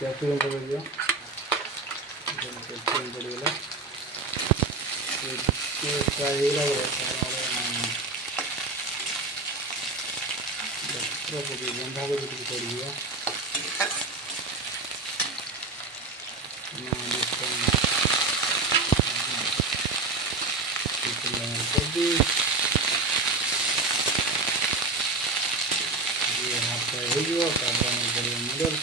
Capsicum पकड़ दिया capsicum पड़ेगा फ्राई बंधा को भी पड़ दिया नूडल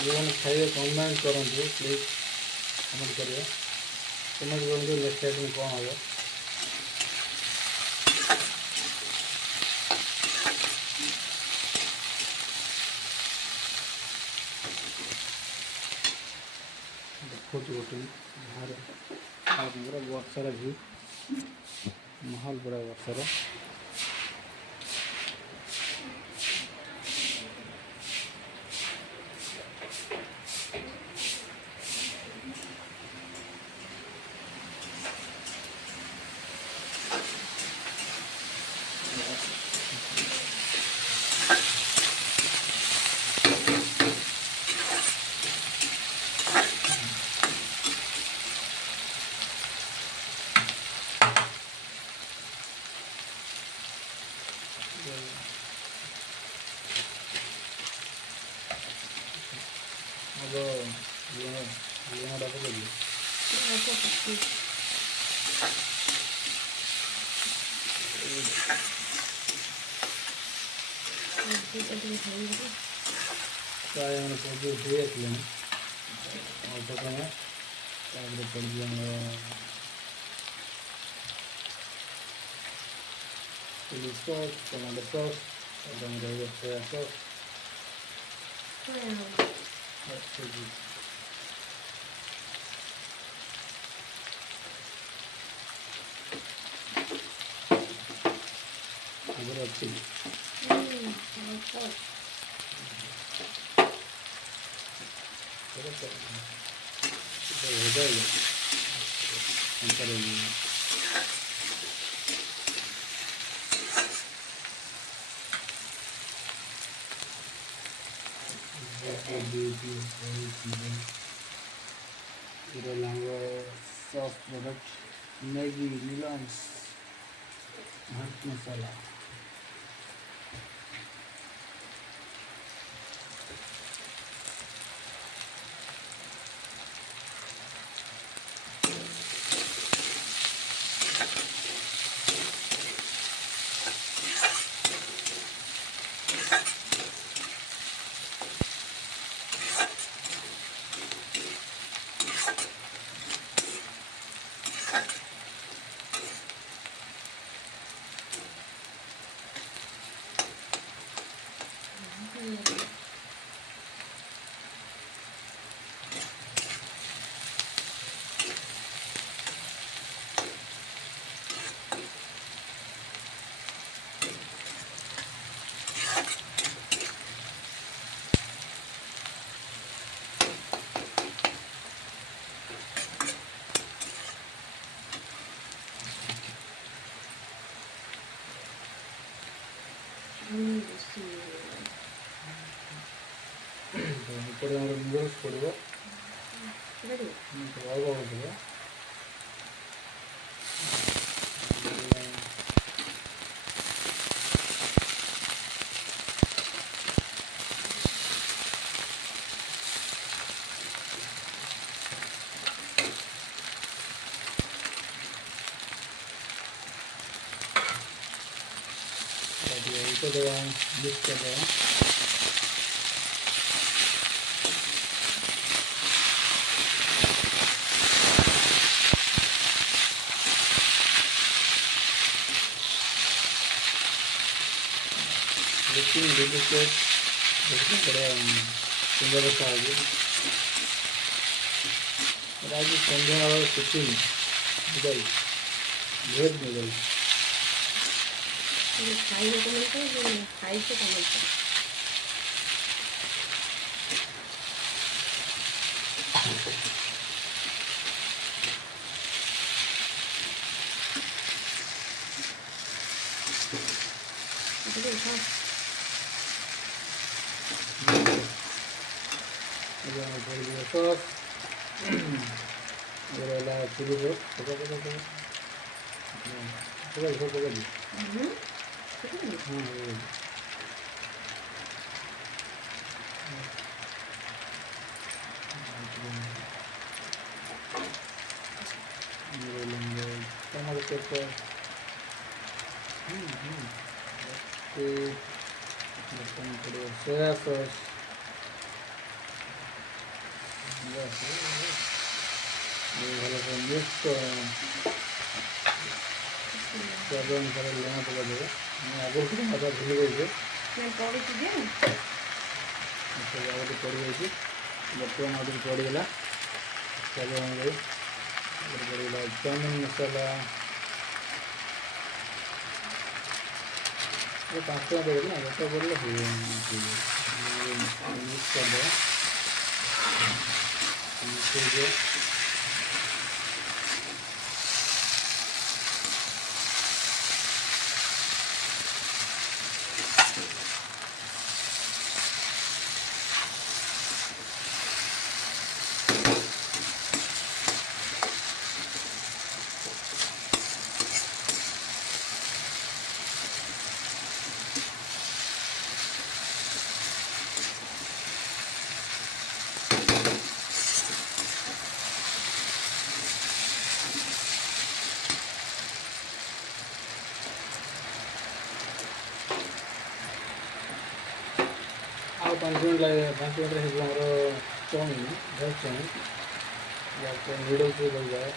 जो खाइए कमेंट करूँ प्लीज कमेंट करिए कमेंट करूँ नेक्स्ट आइटम कौन हम देखो गोटे बाहर वर्षार भ्यू महल बड़ा वर्षार प्राय सब धोई आसले अल्प समय पड़ दिया chilli sauce tomato sauce soya sauce अच्छी हो जाएगा सॉफ्ट प्रोडक्ट मैगी नूडल्स हट मसाला ऊपर नूडल्स पड़ो मिक्स कर रहे हैं लेकिन डिलीशियस बड़े सुंदर सा आगे आज संध्या और कुकिंग नूडल वेज नूडल ଖାଇବେ ଟମାଟୋ, ଖାଇছে ଟମାଟୋ। সস এগুলো chilli sauce tomato pepper soya sauce ভালো করে মিক্স করে স্বাদ অনুসারে লবণ পকা দেবে আমি আগের থেকে মজা ভুলে গেছি আগে পড়ি গেছি বর্তমান আগে পড়িগলা স্বাদ অনুযায়ী পড়িগলা চাউমিন মশলা 5 টাকা দেবে না এটা বললে হয়ে যাবে মিক্স করে দেবো ଆଉ 5 ମିନିଟ୍ ହେଇଯିବ ଆମର ଚାଉମିନ୍ ଭେଜ୍ ଚାଉମିନ୍ ଯାହାକୁ ନୁଡ଼ଲ୍ସ ବି କୁହାଯାଏ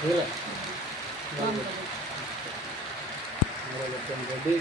Gila. Ready,